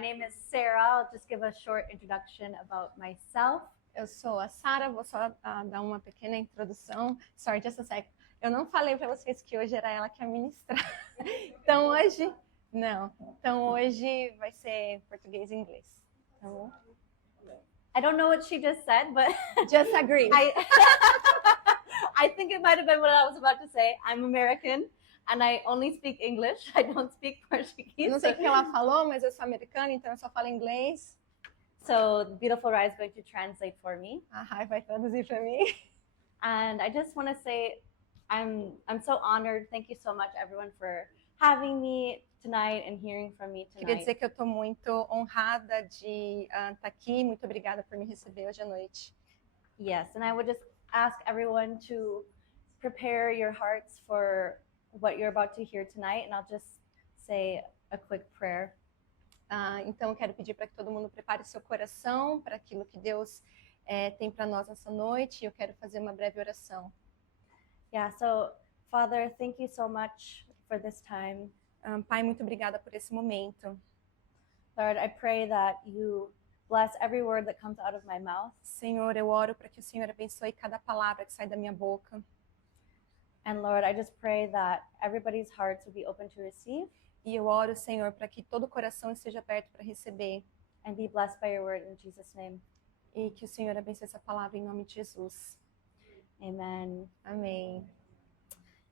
My name is Sarah. I'll just give a short introduction about myself. Eu sou a Sara, vou só dar uma pequena introdução. Sorry, just a sec. Eu não falei para vocês que hoje era ela que ia ministrar. Então hoje vai ser português e inglês. Tá bom? I don't know what she just said, but Just agree. I think it might have been what I was about to say. I'm American and I only speak English. I don't speak Portuguese. Não sei o que ela falou, mas eu sou americana, então eu só falo inglês. So Beautiful Rai is going to translate for me. A Rai vai traduzir para mim. And I just want to say I'm so honored. Thank you so much, everyone, for having me tonight and hearing from me Queria tonight. dizer que eu estou muito honrada de estar aqui. Muito obrigada por me receber hoje à noite. Yes, and I would just ask everyone to prepare your hearts for what you're about to hear tonight, and I'll just say a quick prayer. Então eu quero pedir para que todo mundo prepare seu coração para aquilo que Deus tem para nós nessa noite. E eu quero fazer uma breve oração. Yeah, so Father, thank you so much for this time. Pai, muito obrigada por esse momento. Lord, I pray that you bless every word that comes out of my mouth. Senhor, eu oro para que o Senhor abençoe cada palavra que sai da minha boca. And Lord, I just pray that everybody's hearts will be open to receive. E eu oro, Senhor, para que todo o coração esteja aberto para receber. And be blessed by your word in Jesus' name. E que o Senhor abençoe essa palavra em nome de Jesus. Amen. Amém.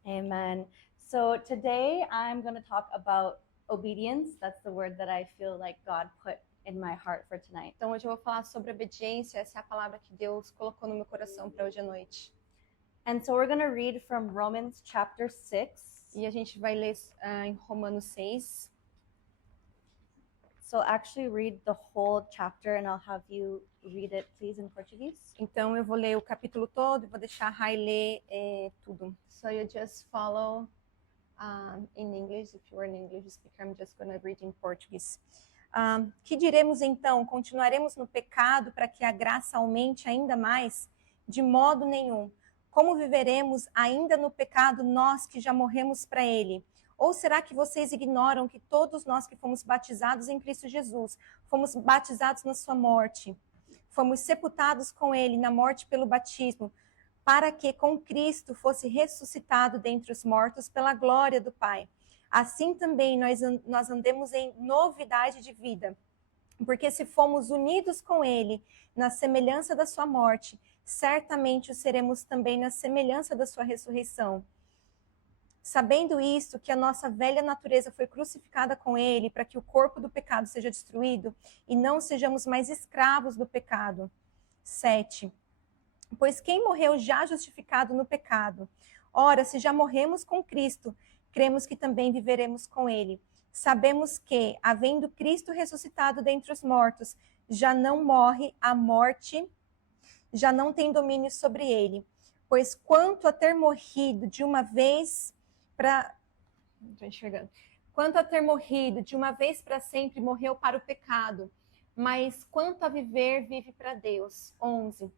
Amen. So today I'm going to talk about obedience. That's the word that I feel like God put in my heart for tonight. Então hoje eu vou falar sobre obediência. Essa é a palavra que Deus colocou no meu coração para hoje à noite. And so we're going to read from Romans chapter 6. E a gente vai ler em Romanos 6. So actually read the whole chapter and I'll have you read it, please, in Portuguese. Então eu vou ler o capítulo todo e vou deixar a Rai ler tudo. So you just follow in English. If you are an English speaker, I'm just going to read in Portuguese. Que diremos então? Continuaremos no pecado para que a graça aumente ainda mais? De modo nenhum. Como viveremos ainda no pecado nós que já morremos para ele? Ou será que vocês ignoram que todos nós que fomos batizados em Cristo Jesus, fomos batizados na sua morte? Fomos sepultados com ele na morte pelo batismo, para que com Cristo fosse ressuscitado dentre os mortos pela glória do Pai. Assim também nós andemos em novidade de vida, porque se fomos unidos com ele na semelhança da sua morte, certamente o seremos também na semelhança da sua ressurreição. Sabendo isto, que a nossa velha natureza foi crucificada com ele, para que o corpo do pecado seja destruído, e não sejamos mais escravos do pecado. 7. Pois quem morreu já justificado no pecado? Ora, se já morremos com Cristo, cremos que também viveremos com ele. Sabemos que, havendo Cristo ressuscitado dentre os mortos, já não morre, a morte já não tem domínio sobre ele. Pois quanto a ter morrido de uma vez para... Quanto a ter morrido de uma vez para sempre, morreu para o pecado. Mas quanto a viver, vive para Deus. 11.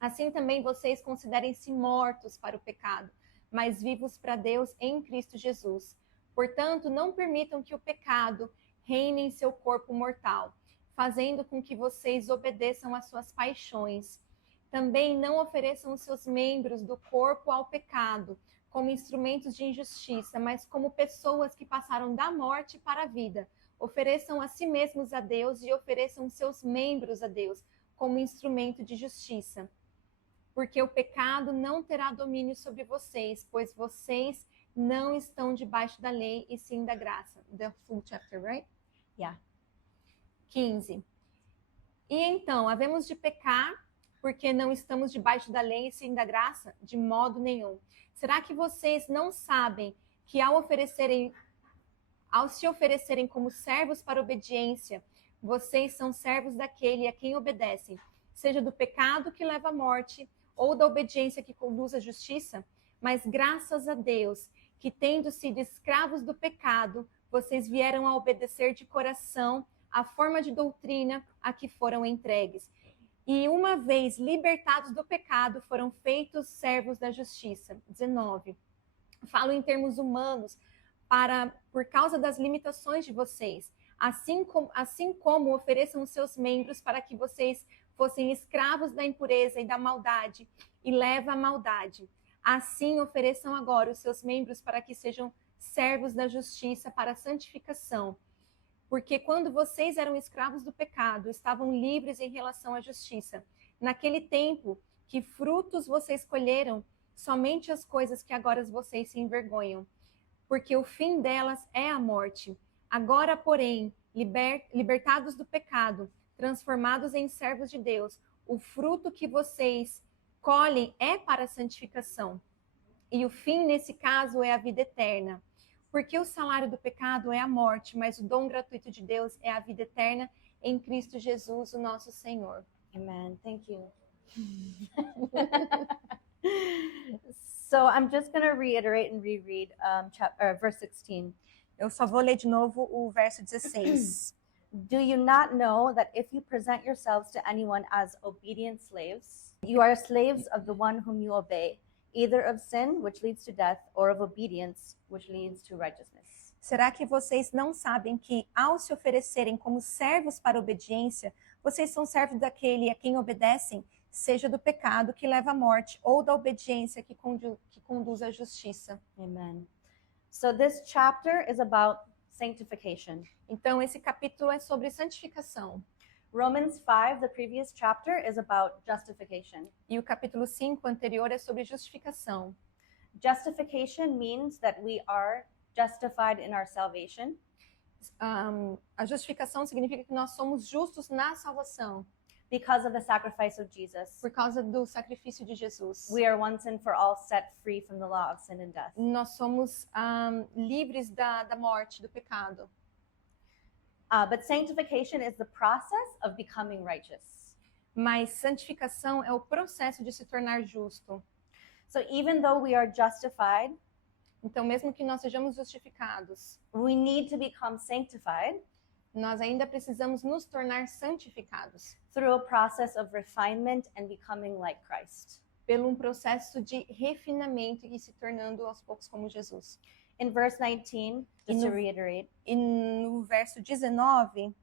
Assim também vocês considerem-se mortos para o pecado, mas vivos para Deus em Cristo Jesus. Portanto, não permitam que o pecado reine em seu corpo mortal, fazendo com que vocês obedeçam às suas paixões. Também não ofereçam os seus membros do corpo ao pecado, como instrumentos de injustiça, mas como pessoas que passaram da morte para a vida. Ofereçam a si mesmos a Deus e ofereçam seus membros a Deus, como instrumento de justiça. Porque o pecado não terá domínio sobre vocês, pois vocês não estão debaixo da lei e sim da graça. The full chapter, right? Yeah. 15. E então, havemos de pecar porque não estamos debaixo da lei e sim da graça? De modo nenhum. Será que vocês não sabem que ao se oferecerem como servos para obediência, vocês são servos daquele a quem obedecem, seja do pecado que leva à morte ou da obediência que conduz à justiça? Mas graças a Deus, que tendo sido escravos do pecado, vocês vieram a obedecer de coração a forma de doutrina a que foram entregues. E uma vez libertados do pecado, foram feitos servos da justiça. 19. Falo em termos humanos, por causa das limitações de vocês. assim como ofereçam os seus membros para que vocês fossem escravos da impureza e da maldade, e leva a maldade. Assim ofereçam agora os seus membros para que sejam servos da justiça para a santificação. Porque quando vocês eram escravos do pecado, estavam livres em relação à justiça. Naquele tempo, que frutos vocês colheram? Somente as coisas que agora vocês se envergonham. Porque o fim delas é a morte. Agora, porém, libertados do pecado, transformados em servos de Deus, o fruto que vocês colhem é para a santificação. E o fim, nesse caso, é a vida eterna. Porque o salário do pecado é a morte, mas o dom gratuito de Deus é a vida eterna em Cristo Jesus, o nosso Senhor. Amen. Thank you. So I'm just going to reiterate and reread verse 16. Eu só vou ler de novo o verso 16. Do you not know that if you present yourselves to anyone as obedient slaves, you are slaves of the one whom you obey, either of sin, which leads to death, or of obedience, which leads to righteousness? Será que vocês não sabem que, ao se oferecerem como servos para a obediência, vocês são servos daquele a quem obedecem, seja do pecado que leva à morte, ou da obediência que conduz à justiça? Amen. So this chapter is about sanctification. Então, esse capítulo é sobre santificação. Romans 5, the previous chapter, is about justification. E o capítulo 5 anterior é sobre justificação. Justification means that we are justified in our salvation. A justificação significa que nós somos justos na salvação. Because of the sacrifice of Jesus. Por causa do sacrifício de Jesus. We are once and for all set free from the law of sin and death. Nós somos livres da morte, do pecado. But sanctification is the process of becoming righteous. Mas santificação é o processo de se tornar justo. So even though we are justified, então mesmo que nós sejamos justificados, we need to become sanctified. Nós ainda precisamos nos tornar santificados. Through a process of refinement and becoming like Christ. Pelo um processo de refinamento e se tornando aos poucos como Jesus. In verse 19, just to reiterate. E no verso 19,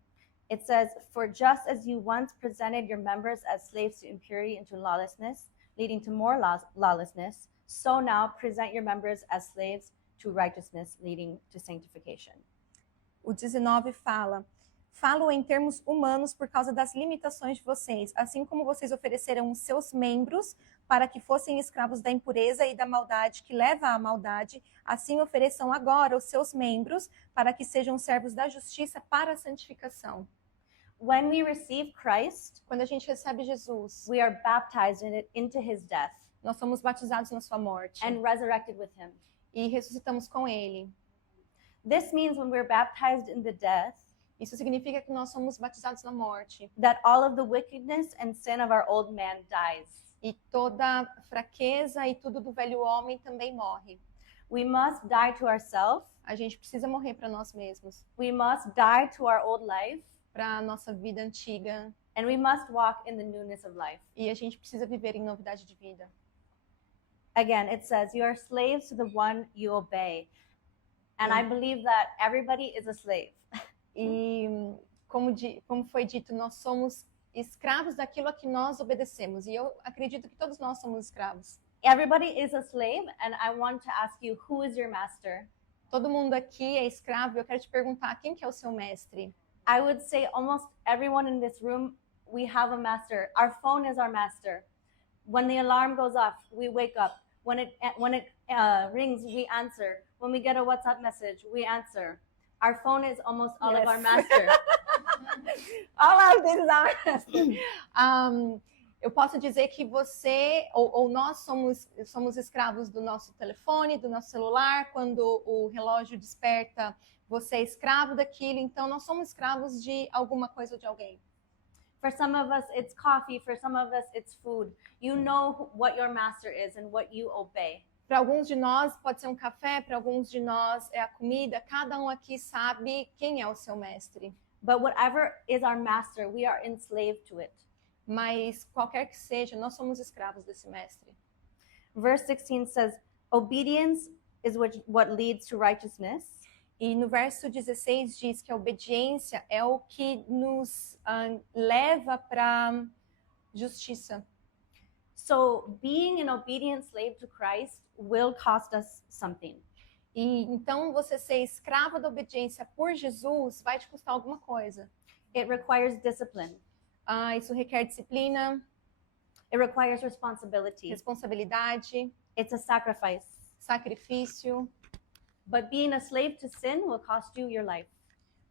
it says, "For just as you once presented your members as slaves to impurity and to lawlessness, leading to more lawlessness, so now present your members as slaves to righteousness, leading to sanctification." O 19 falo em termos humanos por causa das limitações de vocês, assim como vocês ofereceram os seus membros para que fossem escravos da impureza e da maldade que leva à maldade, assim ofereçam agora os seus membros para que sejam servos da justiça para a santificação. When we receive Christ, quando a gente recebe Jesus, we are baptized into his death. Nós somos batizados na sua morte. And resurrected with him. E ressuscitamos com ele. This means when we're baptized in the death, isso significa que nós somos batizados na morte. That all of the wickedness and sin of our old man dies. E toda fraqueza e tudo do velho homem também morre. We must die to ourselves. A gente precisa morrer para nós mesmos. We must die to our old life. Para a nossa vida antiga. And we must walk in the newness of life. E a gente precisa viver em novidade de vida. Again, it says, "You are slaves to the one you obey." And I believe that everybody is a slave. E como foi dito, nós somos escravos daquilo a que nós obedecemos. E eu acredito que todos nós somos escravos. Everybody is a slave, and I want to ask you, who is your master? Todo mundo aqui é escravo. Eu quero te perguntar, quem que é o seu mestre? I would say almost everyone in this room, we have a master. Our phone is our master. When the alarm goes off, we wake up. When it rings, we answer. When we get a WhatsApp message, we answer. Our phone is almost all of our master. All of this is our master. Eu posso dizer que você ou nós somos escravos do nosso telefone, do nosso celular. Quando o relógio desperta, você é escravo daquilo. Então, nós somos escravos de alguma coisa ou de alguém. For some of us, it's coffee. For some of us, it's food. You know what your master is and what you obey. Para alguns de nós pode ser um café, para alguns de nós é a comida. Cada um aqui sabe quem é o seu mestre. But whatever is our master, we are enslaved to it. Mas qualquer que seja, nós somos escravos desse mestre. Verse 16 says, "Obedience is what leads to righteousness." E no verso 16 diz que a obediência é o que nos leva para justiça. So being an obedient slave to Christ will cost us something. E então você ser escravo da obediência por Jesus vai te custar alguma coisa. It requires discipline. Isso requer disciplina, It requires responsibility. responsabilidade, It's a sacrifice. sacrifício. But being a slave to sin will cost you your life.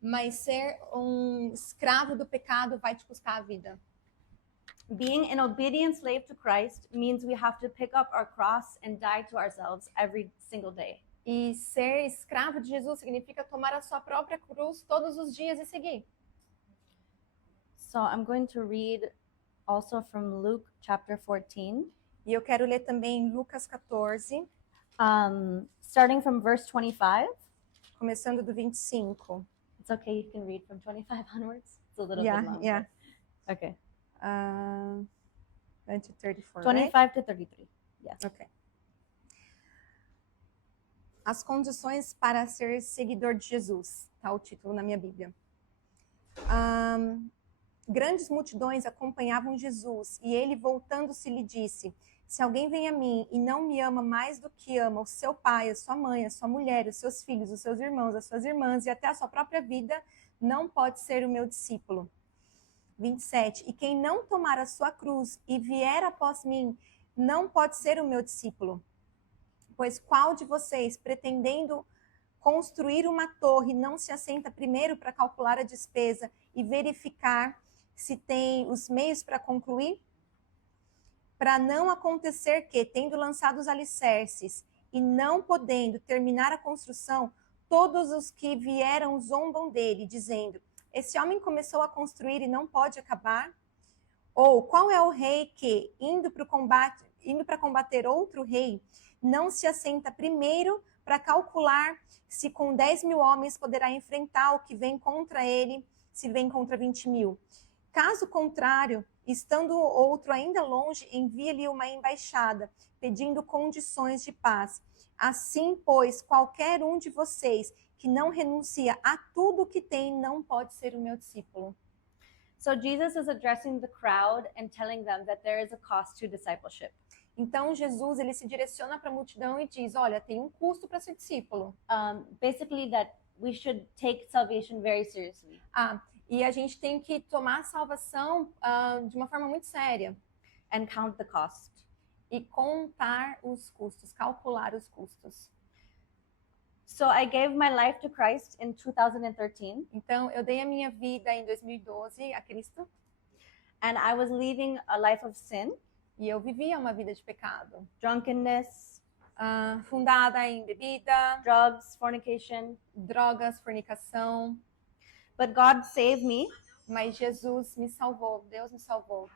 Mas ser um escravo do pecado vai te custar a vida. Being an obedient slave to Christ means we have to pick up our cross and die to ourselves every single day. E ser escravo de Jesus significa tomar a sua própria cruz todos os dias e seguir. So I'm going to read also from Luke chapter 14, E eu quero ler também Lucas 14, starting from verse 25. começando do 25. It's okay, you can read from 25 onwards. It's a little Yeah, bit long. yeah. but- Okay. 20 to 34, 25 to 33. Yes. Ok. As condições para ser seguidor de Jesus, tá o título na minha Bíblia. Grandes multidões acompanhavam Jesus e ele, voltando-se, lhe disse: se alguém vem a mim e não me ama mais do que ama o seu pai, a sua mãe, a sua mulher, os seus filhos, os seus irmãos, as suas irmãs e até a sua própria vida, não pode ser o meu discípulo. 27. E quem não tomar a sua cruz e vier após mim, não pode ser o meu discípulo. Pois qual de vocês, pretendendo construir uma torre, não se assenta primeiro para calcular a despesa e verificar se tem os meios para concluir? Para não acontecer que, tendo lançado os alicerces e não podendo terminar a construção, todos os que vieram zombam dele, dizendo: esse homem começou a construir e não pode acabar? Ou qual é o rei que, indo para combater outro rei, não se assenta primeiro para calcular se com 10.000 homens poderá enfrentar o que vem contra ele, se vem contra 20.000? Caso contrário, estando o outro ainda longe, envia-lhe uma embaixada, pedindo condições de paz. Assim, pois, qualquer um de vocês que não renuncia a tudo que tem, não pode ser o meu discípulo. So Jesus is addressing the crowd and telling them that there is a cost to discipleship. Então, Jesus, ele se direciona para a multidão e diz: olha, tem um custo para ser discípulo. Basically that we should take salvation very seriously. E a gente tem que tomar a salvação de uma forma muito séria. And count the cost. E contar os custos, calcular os custos. So I gave my life to Christ in 2013. Então, eu dei a minha vida em 2012 a Cristo. And I was living a life of sin. E eu vivia uma vida de pecado. Drunkenness. Fundada em bebida. Drugs, fornication. Drogas, fornicação. But God saved me. Mas Jesus me salvou. Deus me salvou.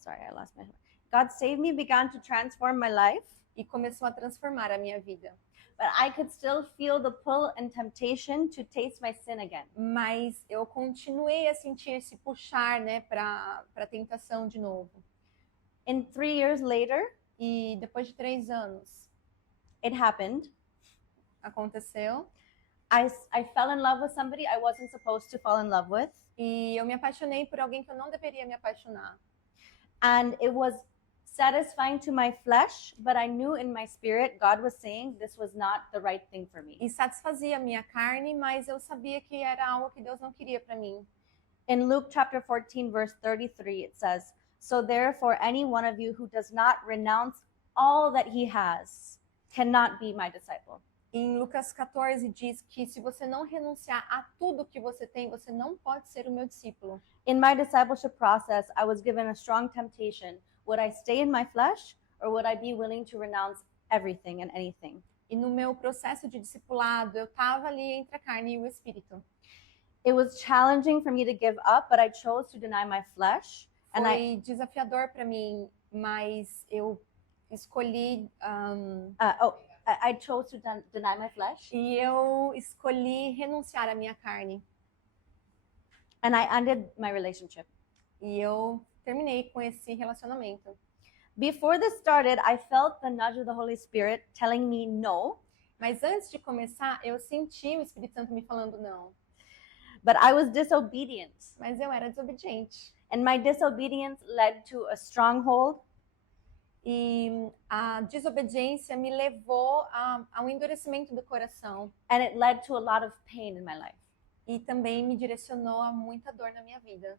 Sorry, I lost my... God saved me, began to transform my life. E começou a transformar a minha vida. But I could still feel the pull and temptation to taste my sin again. Mas eu continuei a sentir esse puxar, né, para a tentação de novo. And 3 years later, e depois de 3 anos, it happened. Aconteceu. I fell in love with somebody I wasn't supposed to fall in love with. E eu me apaixonei por alguém que eu não deveria me apaixonar. And it was satisfying to my flesh, but I knew in my spirit God was saying this was not the right thing for me. E satisfazia a minha carne, mas eu sabia que era algo que Deus não queria para mim. In Luke chapter 14 verse 33 it says, "So therefore any one of you who does not renounce all that he has cannot be my disciple." Em Lucas 14 diz que se você não renunciar a tudo que você tem, você não pode ser o meu discípulo. In my discipleship process, I was given a strong temptation. Would I stay in my flesh or would I be willing to renounce everything and anything? E no meu processo de discipulado, eu estava ali entre a carne e o espírito. It was challenging for me to give up, but I chose to deny my flesh. Foi desafiador para mim, mas eu escolhi I chose to deny my flesh. E eu escolhi renunciar à minha carne. And I ended my relationship. E eu terminei com esse relacionamento. Before this started, I felt the nudge of the Holy Spirit telling me no. Mas antes de começar, eu senti o Espírito Santo me falando não. But I was disobedient. Mas eu era desobediente. And my disobedience led to a stronghold. E a desobediência me levou a um endurecimento do coração. And it led to a lot of pain in my life. E também me direcionou a muita dor na minha vida.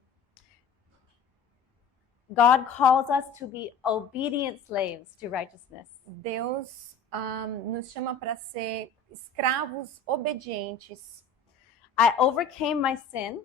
God calls us to be obedient slaves to righteousness. Deus nos chama para ser escravos obedientes. I overcame my sin.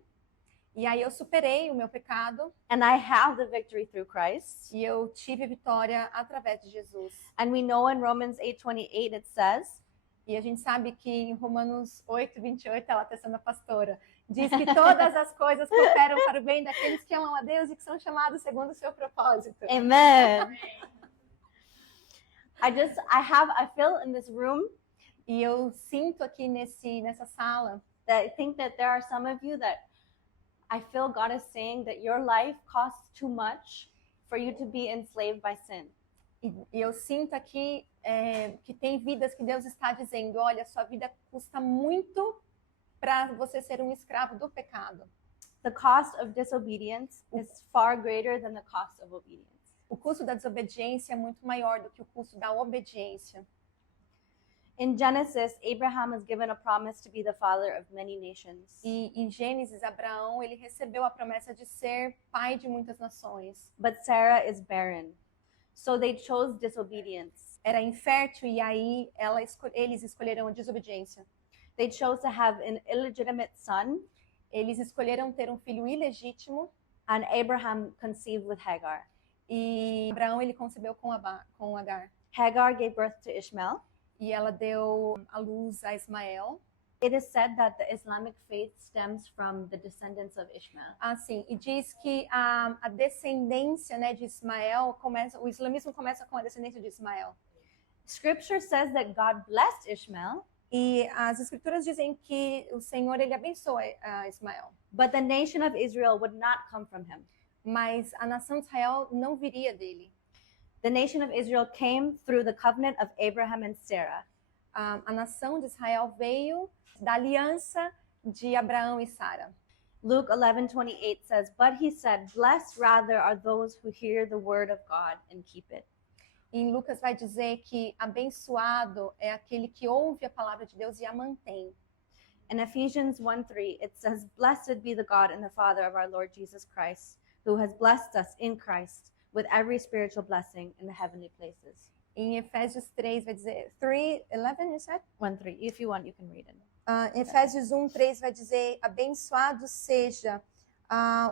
E aí eu superei o meu pecado. And I have the victory through Christ. E eu tive vitória através de Jesus. And we know in Romans 8:28 it says, e a gente sabe que em Romanos 8:28, ela está sendo a pastora, diz que todas as coisas cooperam para o bem daqueles que amam a Deus e que são chamados segundo o seu propósito. Amen. I feel in this room. E eu sinto aqui nessa sala that I think that there are some of you that I feel God is saying that your life costs too much for you to be enslaved by sin. E eu sinto aqui que tem vidas que Deus está dizendo, olha, sua vida custa muito para você ser um escravo do pecado. The cost of disobedience is far greater than the cost of obedience. O custo da desobediência é muito maior do que o custo da obediência. In Genesis, Abraham was given a promise to be the father of many nations. E em Gênesis, Abraão, ele recebeu a promessa de ser pai de muitas nações. But Sarah is barren. So they chose disobedience. Era infértil e aí eles escolheram a desobediência. They chose to have an illegitimate son. Eles escolheram ter um filho ilegítimo. And Abraham conceived with Hagar. E Abraão ele concebeu com Agar. Hagar gave birth to Ishmael. E ela deu à luz a Ismael. It is said that the Islamic faith stems from the descendants of Ishmael. Sim, e diz que a descendência, né, de Ismael o islamismo começa com a descendência de Ismael. Scripture says that God blessed Ishmael. E as escrituras dizem que o Senhor ele abençoa Ismael. But the nation of Israel would not come from him. Mas a nação de Israel não viria dele. The nation of Israel came through the covenant of Abraham and Sarah. A nação de Israel veio da aliança de Abraão e Sara. Luke 11:28 says, "But he said, blessed rather are those who hear the word of God and keep it." E em Lucas vai dizer que abençoado é aquele que ouve a palavra de Deus e a mantém. In Ephesians 1:3 it says, "Blessed be the God and the Father of our Lord Jesus Christ, who has blessed us in Christ with every spiritual blessing in the heavenly places." Em Efésios 3 vai dizer 3:11, you said? 1:3. If you want, you can read it. Efésios 1:3 vai dizer: abençoado seja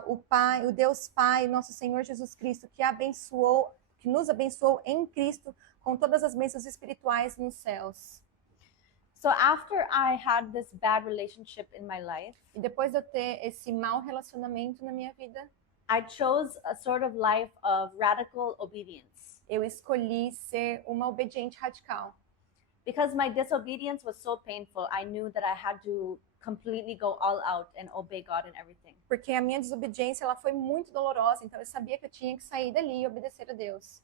o Pai, o Deus Pai, nosso Senhor Jesus Cristo, que nos abençoou em Cristo com todas as bênçãos espirituais nos céus. So after I had this bad relationship in my life, e depois de eu ter esse mau relacionamento na minha vida, I chose a sort of life of radical obedience. Eu escolhi ser uma obediente radical. Because my disobedience was so painful, I knew that I had to completely go all out and obey God in everything. Porque a minha desobediência ela foi muito dolorosa, então eu sabia que eu tinha que sair dali e obedecer a Deus.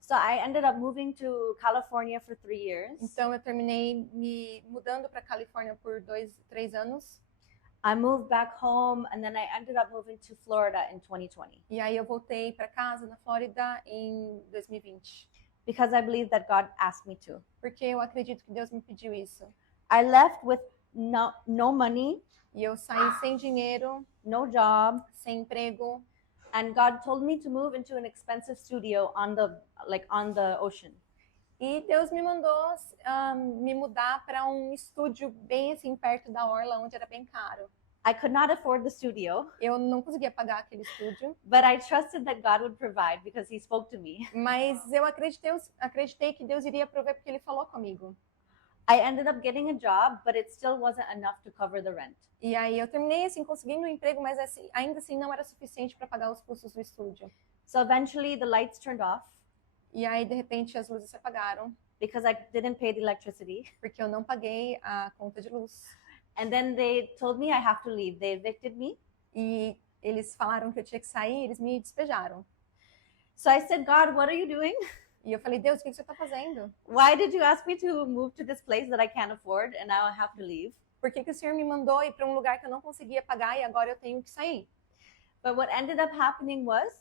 So I ended up moving to California for 3 years. Então eu terminei me mudando para Califórnia por 3 anos. I moved back home and then I ended up moving to Florida in 2020. E aí eu voltei para casa na Flórida em 2020. Because I believe that God asked me to. Porque eu acredito que Deus me pediu isso. I left with no money. E eu saí sem dinheiro, no job, sem emprego. And God told me to move into an expensive studio on the ocean. E Deus me mandou me mudar para um estúdio bem assim perto da orla, onde era bem caro. I could not afford the studio. Eu não conseguia pagar aquele estúdio. But I trusted that God would provide because He spoke to me. Mas eu acreditei que Deus iria prover porque Ele falou comigo. I ended up getting a job, but it still wasn't enough to cover the rent. E aí eu terminei assim conseguindo um emprego, mas assim, ainda assim não era suficiente para pagar os custos do estúdio. So eventually the lights turned off. E aí de repente as luzes se apagaram. Because I didn't pay the electricity. Porque eu não paguei a conta de luz. And then they told me I have to leave. They evicted me. E eles falaram que eu tinha que sair, eles me despejaram. So I said, God, what are you doing? E eu falei, Deus, o que você está fazendo? Why did you ask me to move to this place that I can't afford and now I have to leave? Por que o Senhor me mandou ir para um lugar que eu não conseguia pagar e agora eu tenho que sair? But what ended up happening was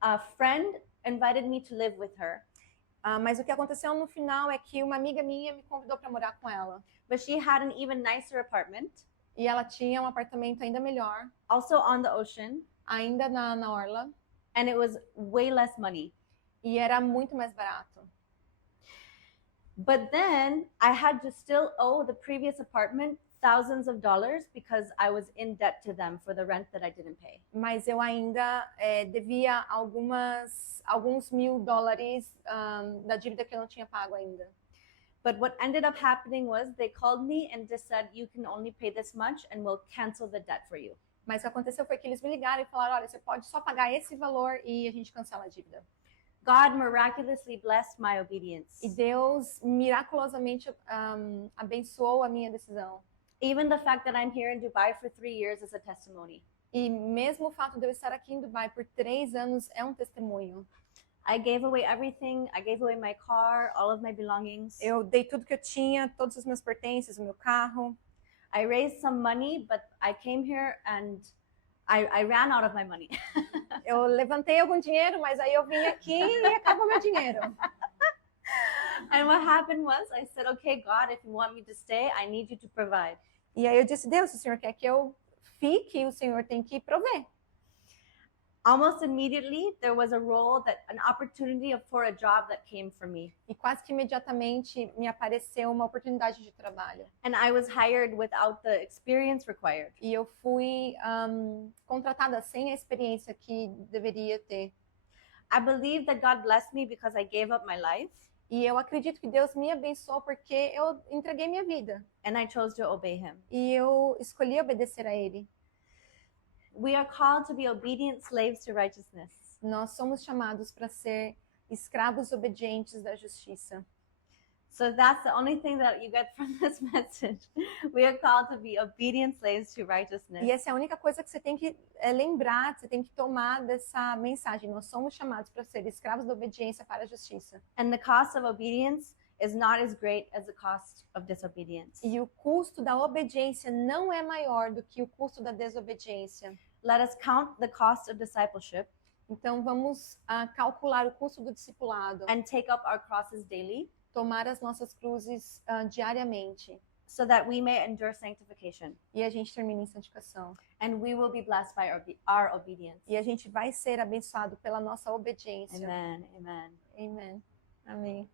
a friend invited me to live with her. Mas o que aconteceu no final é que uma amiga minha me convidou para morar com ela. But she had an even nicer apartment, E ela tinha um apartamento ainda melhor, also on the ocean, ainda na orla, and it was way less money. e era muito mais barato. But then I had to still owe the previous apartment thousands of dollars because I was in debt to them for the rent that I didn't pay. Mas eu ainda devia alguns $1.000 da dívida que eu não tinha pago ainda. But what ended up happening was they called me and just said, you can only pay this much and we'll cancel the debt for you. Mas o que aconteceu foi que eles me ligaram e falaram, olha, você pode só pagar esse valor e a gente cancela a dívida. God miraculously blessed my obedience. E Deus miraculosamente abençoou a minha decisão. Even the fact that I'm here in Dubai for 3 years is a testimony. E mesmo o fato de eu estar aqui em Dubai por 3 anos é um testemunho. I gave away everything. I gave away my car, all of my belongings. Eu dei tudo que eu tinha, todos os meus pertences, o meu carro. I raised some money, but I came here and I ran out of my money. Eu levantei algum dinheiro, mas aí eu vim aqui e acabou meu dinheiro. And what happened was I said, okay, God, if you want me to stay, I need you to provide. E aí eu disse, Deus, se o Senhor quer que eu fique, o Senhor tem que prover. Almost immediately, there was an opportunity for a job that came for me. E quase que imediatamente me apareceu uma oportunidade de trabalho. And I was hired without the experience required. E eu fui contratada sem a experiência que deveria ter. I believe that God blessed me because I gave up my life. E eu acredito que Deus me abençoou porque eu entreguei minha vida. And I chose to obey him. E eu escolhi obedecer a Ele. We are called to be obedient slaves to righteousness. Nós somos chamados para ser escravos obedientes da justiça. So that's the only thing that you get from this message. We are called to be obedient slaves to righteousness. E essa é a única coisa que você tem que lembrar, você tem que tomar dessa mensagem. Nós somos chamados para ser escravos da obediência para a justiça. And the cost of obedience is not as great as the cost of disobedience. E o custo da obediência não é maior do que o custo da desobediência. Let us count the cost of discipleship. Então vamos calcular o custo do discipulado. And take up our crosses daily. Tomar as nossas cruzes diariamente. So that we may endure sanctification. E a gente termina em santificação. And we will be blessed by our obedience. E a gente vai ser abençoado pela nossa obediência. Amen. Amen. Amen. Amém.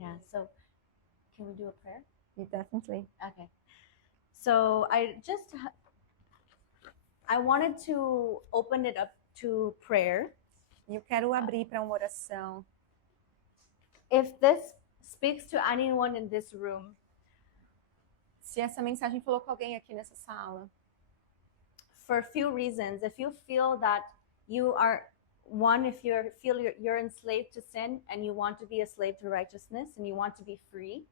Yeah, so can we do a prayer? Definitely. Okay. So I wanted to open it up to prayer. E eu quero abrir para uma oração. If this speaks to anyone in this room, se essa mensagem falou com alguém aqui nessa sala, for a few reasons, if you feel that you are if you feel you're enslaved to sin and you want to be a slave to righteousness and you want to be free,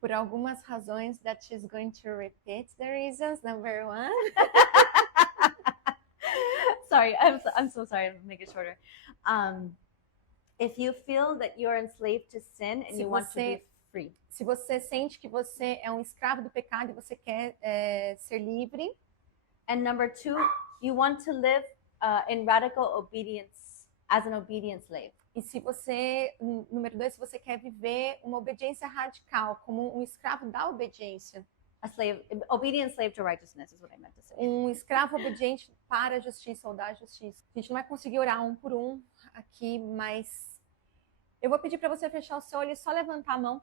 por algumas razões that she's going to repeat the reasons. Number 1. Sorry, I'm so sorry. I'm make it shorter. If you feel that you're enslaved to sin and you want to be free. Se você sente que você é um escravo do pecado e você quer ser livre. And number 2, you want to live in radical obedience as an obedient slave. E se você, número 2, se você quer viver uma obediência radical como um escravo da obediência. Obedient slave to righteousness is what I meant to say. Um escravo obediente para a justiça ou da justiça. A gente não vai conseguir orar um por um aqui, mas eu vou pedir para você fechar o seu olho e só levantar a mão.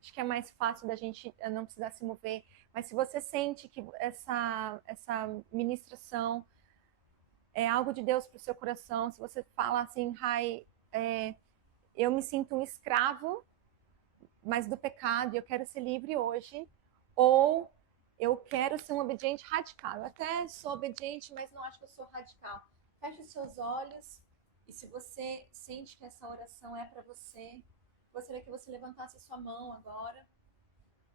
Acho que é mais fácil da gente não precisar se mover. Mas se você sente que essa ministração é algo de Deus para o seu coração, se você fala assim, Rai, eu me sinto um escravo, mas do pecado, e eu quero ser livre hoje, ou eu quero ser um obediente radical. Eu até sou obediente, mas não acho que eu sou radical. Feche os seus olhos, e se você sente que essa oração é para você, gostaria que você levantasse a sua mão agora.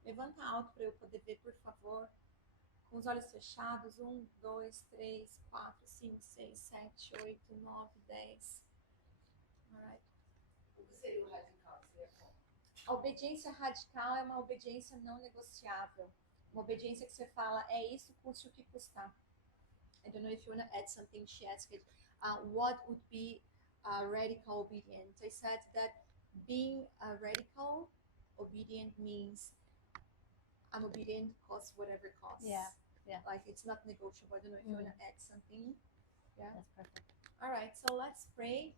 Levanta alto para eu poder ver, por favor. Com os olhos fechados. 1, 2, 3, 4, 5, 6, 7, 8, 9, 10. Alright. que seria o radical? Seria como? A obediência radical é uma obediência não negociável. Uma obediência que você fala, é isso, custe o que custar. I don't know if you want to add something. She asked, what would be a radical obedience? I said that being a radical obedient means I'm obedient costs whatever it costs. Yeah. Like it's not negotiable. I don't know if you want to add something. Yeah. That's perfect. All right, so let's pray.